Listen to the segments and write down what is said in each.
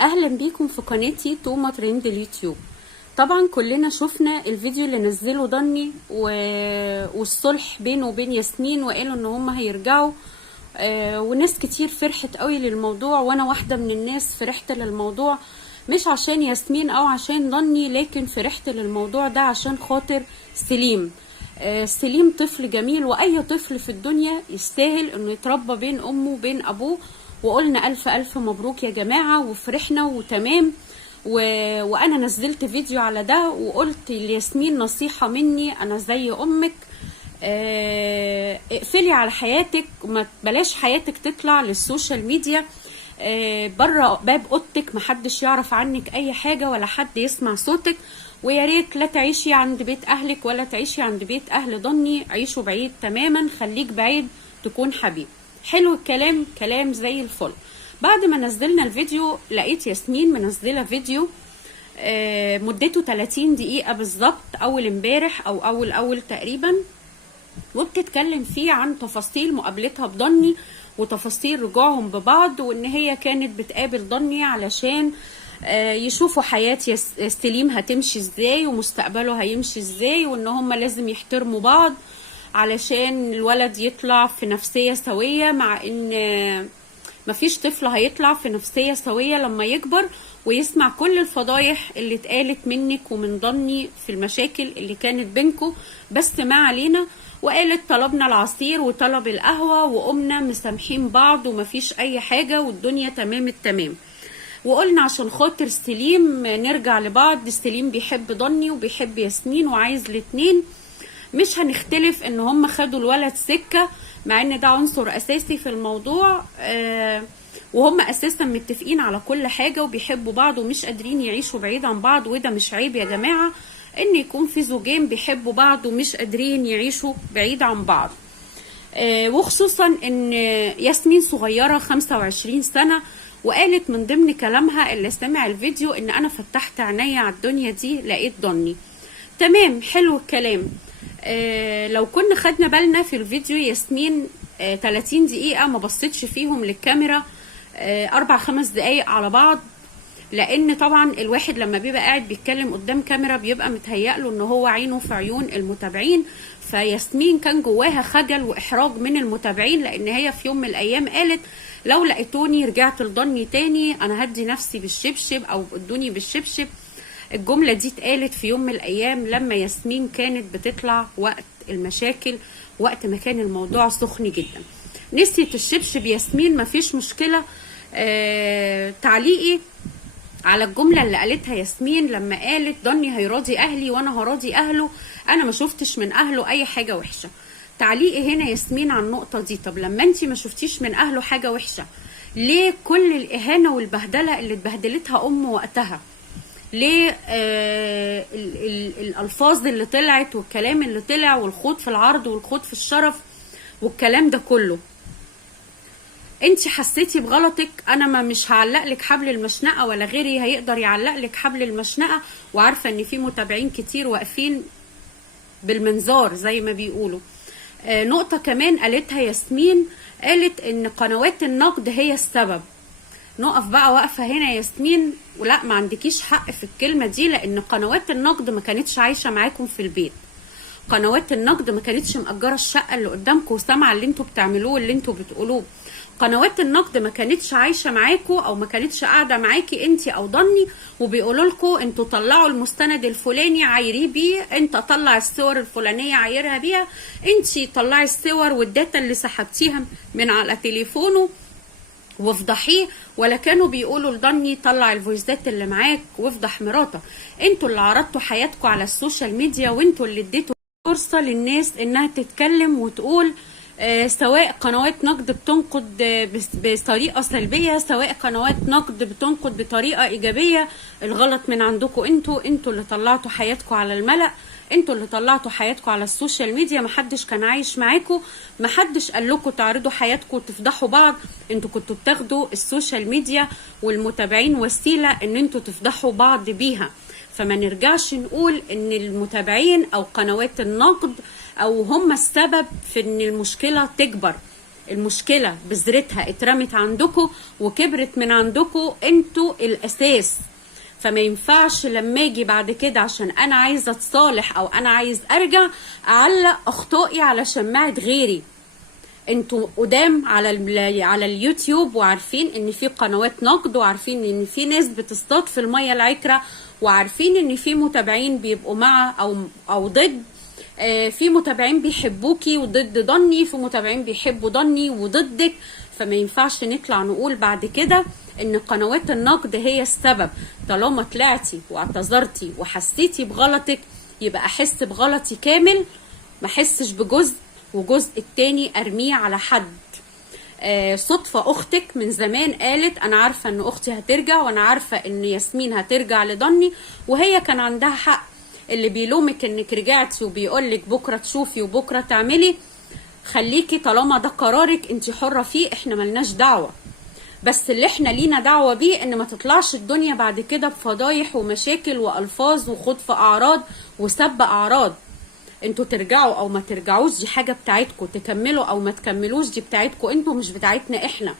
اهلا بيكم في قناتي توما ترند اليوتيوب. طبعا كلنا شفنا الفيديو اللي نزله ضني والصلح بينه وبين ياسمين، وقالوا ان هم هيرجعوا. وناس كتير فرحت قوي للموضوع، وانا واحده من الناس فرحت للموضوع، مش عشان ياسمين او عشان ضني، لكن فرحت للموضوع ده عشان خاطر سليم. سليم طفل جميل، واي طفل في الدنيا يستاهل انه يتربى بين امه وبين ابوه. وقلنا الف الف مبروك يا جماعه، وفرحنا وتمام. وانا نزلت فيديو على ده وقلت لياسمين نصيحه مني، انا زي امك، اقفلي على حياتك، ما بلاش حياتك تطلع للسوشيال ميديا. بره باب اوضتك محدش يعرف عنك اي حاجه، ولا حد يسمع صوتك. ويا ريت لا تعيشي عند بيت اهلك ولا تعيشي عند بيت اهل ضني، عيشوا بعيد تماما، خليك بعيد تكون حبيب. حلو الكلام، كلام زي الفل. بعد ما نزلنا الفيديو لقيت ياسمين منزله فيديو مدته 30 دقيقه بالظبط، اول امبارح او اول تقريبا، وبتتكلم فيه عن تفاصيل مقابلتها بضني وتفاصيل رجوعهم ببعض، وان هي كانت بتقابل ضني علشان يشوفوا حياة سليم هتمشي ازاي ومستقبله هيمشي ازاي، وان هما لازم يحترموا بعض علشان الولد يطلع في نفسية سوية، مع ان مفيش طفل هيطلع في نفسية سوية لما يكبر ويسمع كل الفضايح اللي اتقالت منك ومن ضني في المشاكل اللي كانت بينكم. بس ما علينا. وقالت طلبنا العصير وطلب القهوة وقمنا مسامحين بعض ومفيش اي حاجة والدنيا تمام التمام. وقلنا عشان خاطر سليم نرجع لبعض، سليم بيحب ضني وبيحب ياسمين وعايز الاتنين، مش هنختلف ان هم خدوا الولد سكة، مع ان ده عنصر اساسي في الموضوع. وهم اساسا متفقين على كل حاجة وبيحبوا بعض ومش قادرين يعيشوا بعيد عن بعض، وده مش عيب يا جماعة ان يكون في زوجين بيحبوا بعض ومش قادرين يعيشوا بعيد عن بعض. وخصوصا ان ياسمين صغيرة 25 سنة، وقالت من ضمن كلامها اللي سمع الفيديو ان انا فتحت عينيا على الدنيا دي لقيت ضني. تمام، حلو الكلام. لو كنا خدنا بالنا في الفيديو، ياسمين 30 دقيقة ما بصيتش فيهم للكاميرا، 4-5 دقايق على بعض، لان طبعا الواحد لما بيبقى قاعد بيتكلم قدام كاميرا بيبقى متهيأله ان هو عينه في عيون المتابعين. فياسمين كان جواها خجل واحراج من المتابعين، لان هي في يوم من الايام قالت لو لقيتوني رجعت لضني تاني انا هدي نفسي بالشبشب او ادوني بالشبشب. الجملة دي اتقالت في يوم من الايام لما ياسمين كانت بتطلع وقت المشاكل، وقت ما كان الموضوع سخن جدا. نسيت الشبشب ياسمين، مفيش مشكلة. تعليقي على الجملة اللي قالتها ياسمين لما قالت ضني هيراضي اهلي وانا هراضي اهله، انا ما شفتش من اهله اي حاجة وحشة. تعليقي هنا ياسمين على النقطة دي، طب لما انتي ما شفتيش من اهله حاجة وحشة، ليه كل الاهانة والبهدلة اللي اتبهدلتها امه وقتها؟ ليه الالفاظ اللي طلعت والكلام اللي طلع والخوض في العرض والخوض في الشرف والكلام ده كله؟ انت حسيتي بغلطك، انا ما مش هعلق لك حبل المشنقه ولا غيري هيقدر يعلق لك حبل المشنقه، وعارفه ان في متابعين كتير واقفين بالمنظار زي ما بيقولوا. نقطه كمان قالتها ياسمين، قالت ان قنوات النقد هي السبب. نقف بقى واقفه هنا ياسمين، ولا ما عندكيش حق في الكلمه دي، لان قنوات النقد ما كانتش عايشه معاكم في البيت. قنوات النقد ما كانتش مأجره الشقه اللي قدامكم وسامعه اللي انتوا بتعملوه واللي انتوا بتقولوه. قنوات النقد ما كانتش عايشه معاكوا او ما كانتش قاعده معاكي انتي او ضني وبيقولوا لكم انتوا طلعوا المستند الفلاني عايريه بيه، انت طلع الصور الفلانيه عايرها بيها، انتي طلعي الصور والداتا اللي سحبتيها من على تليفونه وافضحيه، ولا كانوا بيقولوا لضني طلع الفويسات اللي معاك وافضح مراتك. انتوا اللي عرضتوا حياتكم على السوشيال ميديا، وانتوا اللي اديتوا فرصه للناس انها تتكلم وتقول، سواء قنوات نقد بتنقد بطريقة سلبية، سواء قنوات نقد بتنقد بطريقة إيجابية. الغلط من عندكم انتوا اللي طلعتوا حياتكم على الملأ، انتوا اللي طلعتوا حياتكم على السوشيال ميديا. محدش كان عايش معاكم، محدش قال لكم تعرضوا حياتكم وتفضحوا بعض. انتوا كنتوا بتاخدوا السوشيال ميديا والمتابعين وسيلة ان انتوا تفضحوا بعض بيها. فما نرجعش نقول ان المتابعين او قنوات النقد او هم السبب في ان المشكلة تكبر. المشكلة بذرتها اترمت عندكم وكبرت من عندكم، انتوا الاساس. فما ينفعش لما اجي بعد كده عشان انا عايزة اتصالح او انا عايز ارجع اعلق اخطائي على شماعة غيري. انتوا قدام على اليوتيوب وعارفين ان في قنوات نقد، وعارفين ان في ناس بتصطاد في المية العكرة، وعارفين ان في متابعين بيبقوا مع او ضد. في متابعين بيحبوكي وضد ضني، في متابعين بيحبوا ضني وضدك. فما ينفعش نطلع نقول بعد كده ان قنوات النقد هي السبب. طالما طلعتي واعتذرتي وحسيتي بغلطك يبقى احس بغلطي كامل، ما احسش بجزء وجزء التاني ارميه على حد. صدفة اختك من زمان قالت انا عارفة ان اختي هترجع، وانا عارفة ان ياسمين هترجع لضني، وهي كان عندها حق. اللي بيلومك انك رجعتي وبيقولك بكرة تشوفي وبكرة تعملي، خليكي طالما ده قرارك انت حرة فيه، احنا ملناش دعوة. بس اللي احنا لينا دعوة بيه ان ما تطلعش الدنيا بعد كده بفضايح ومشاكل والفاظ وخطف اعراض وسب اعراض. انتوا ترجعوا او ما ترجعوش دي حاجة بتاعتكم، تكملوا او ما تكملوش دي بتاعتكم انتوا، مش بتاعتنا احنا.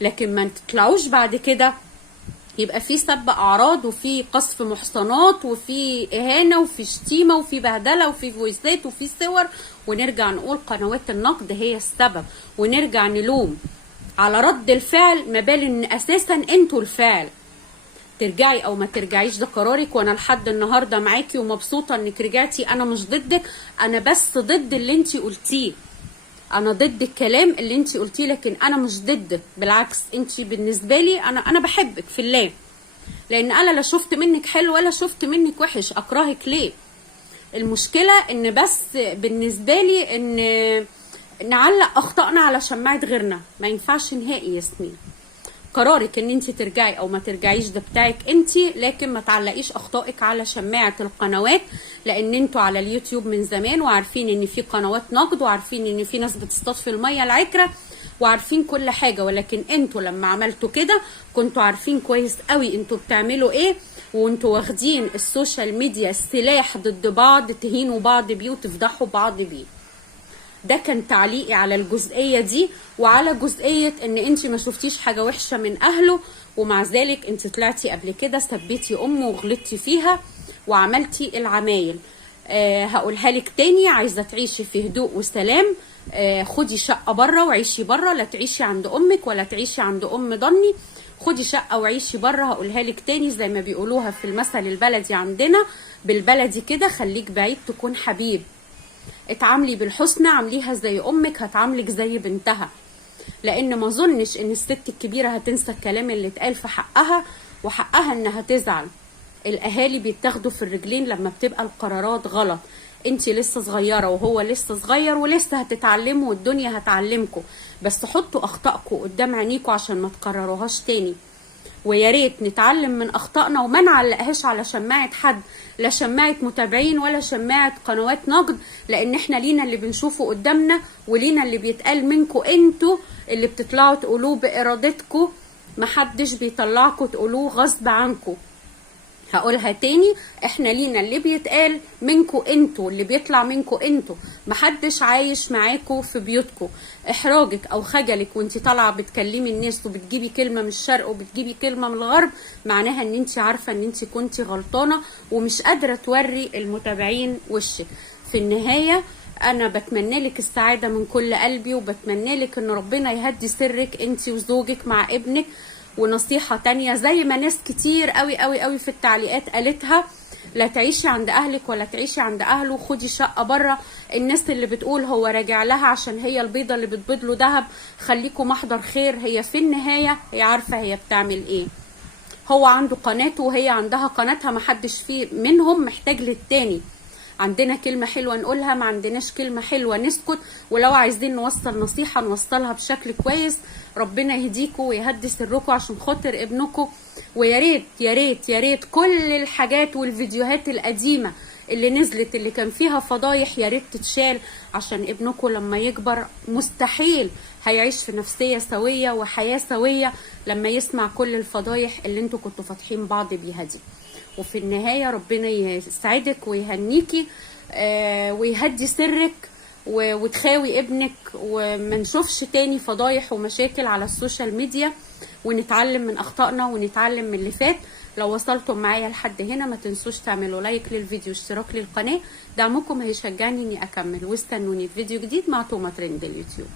لكن ما تطلعوش بعد كده يبقى في سب اعراض وفي قذف محصنات وفي اهانه وفي شتيمه وفي بهدله وفي فويسات وفي صور، ونرجع نقول قنوات النقد هي السبب، ونرجع نلوم على رد الفعل، ما بال ان اساسا انتوا الفعل. ترجعي او ما ترجعيش ده قرارك، وانا لحد النهارده معاكي ومبسوطه انك رجعتي. انا مش ضدك، انا بس ضد اللي انتي قلتيه، انا ضد الكلام اللي انتي قلتيه، لكن انا مش ضدك. بالعكس انتي بالنسبه لي انا بحبك في الله، لان انا لا شفت منك حلو ولا شفت منك وحش. اكرهك ليه؟ المشكله ان بس بالنسبه لي ان نعلق اخطائنا على شماعه غيرنا ما ينفعش نهائي. ياسمين قرارك ان انت ترجعي او ما ترجعيش ده بتاعك انت، لكن ما تعلقيش اخطائك على شماعه القنوات، لان انتوا على اليوتيوب من زمان وعارفين ان في قنوات نقد، وعارفين ان في ناس بتصطاد في الميه العكره، وعارفين كل حاجه. ولكن انتوا لما عملتوا كده كنتوا عارفين كويس قوي انتوا بتعملوا ايه، وانتوا واخدين السوشيال ميديا سلاح ضد بعض، تهينوا بعض بيه وتفضحوا بعض بيه. ده كان تعليقي على الجزئية دي، وعلى جزئية ان انت ما شفتيش حاجة وحشة من اهله، ومع ذلك انت طلعتي قبل كده سبيتي امه وغلطتي فيها وعملتي العمايل. هقولها لك تاني، عايزة تعيشي في هدوء وسلام، خدي شقة بره وعيشي بره، لا تعيشي عند امك ولا تعيشي عند ام ضني. خدي شقة وعيشي بره. هقولها لك تاني زي ما بيقولوها في المثل البلدي عندنا بالبلدي كده، خليك بعيد تكون حبيب. اتعاملي بالحسنى، عامليها زي امك هتعاملك زي بنتها، لان ما اظنش ان الست الكبيره هتنسى الكلام اللي اتقال في حقها، وحقها انها تزعل. الاهالي بيتاخدوا في الرجلين لما بتبقى القرارات غلط. انتي لسه صغيره وهو لسه صغير ولسه هتتعلموا والدنيا هتعلمكم، بس حطوا اخطائكم قدام عينيكم عشان ما تكرروهاش تاني. ويا ريت نتعلم من اخطائنا وما نعلقهاش على شماعه حد، لا شماعه متابعين ولا شماعه قنوات نقد، لان احنا لينا اللي بنشوفه قدامنا ولينا اللي بيتقال منكم انتوا اللي بتطلعوا تقولوه بارادتكم، محدش بيطلعكم تقولوه غصب عنكم. هقولها تاني، احنا لينا اللي بيتقال منكو انتوا، اللي بيطلع منكو انتوا، محدش عايش معاكو في بيوتكو. احراجك او خجلك وانتي طالعه بتكلمي الناس وبتجيبي كلمه من الشرق وبتجيبي كلمه من الغرب، معناها ان انتي عارفه ان انتي كنتي غلطانه ومش قادره توري المتابعين وشك. في النهايه انا بتمنى لك السعاده من كل قلبي، وبتمنى لك ان ربنا يهدي سرك انتي وزوجك مع ابنك. ونصيحة تانية زي ما ناس كتير قوي قوي قوي في التعليقات قالتها، لا تعيشي عند اهلك ولا تعيشي عند اهله، خدي شقة بره. الناس اللي بتقول هو راجع لها عشان هي البيضة اللي بتبيض له دهب، خليكم محضر خير. هي في النهاية هي عارفة هي بتعمل ايه. هو عنده قناته وهي عندها قناتها، محدش فيه منهم محتاج للتاني. عندنا كلمة حلوة نقولها، ما عندناش كلمة حلوة نسكت. ولو عايزين نوصل نصيحة نوصلها بشكل كويس. ربنا يهديكم ويهدي سركم عشان خاطر ابنكم. ويا ريت يا ريت يا ريت كل الحاجات والفيديوهات القديمة اللي نزلت اللي كان فيها فضايح يا ريت تتشال، عشان ابنكم لما يكبر مستحيل هيعيش في نفسية سوية وحياة سوية لما يسمع كل الفضايح اللي انتوا كنتوا فاتحين بعض بيها دي. وفي النهاية ربنا يسعدك ويهنيكي ويهدي سرك وتخاوي ابنك، وما نشوفش تاني فضايح ومشاكل على السوشيال ميديا، ونتعلم من اخطائنا ونتعلم من اللي فات. لو وصلتم معايا لحد هنا ما تنسوش تعملوا لايك للفيديو، اشتراك للقناة، دعمكم هيشجعني اني اكمل، واستنوني في فيديو جديد مع توما ترند اليوتيوب.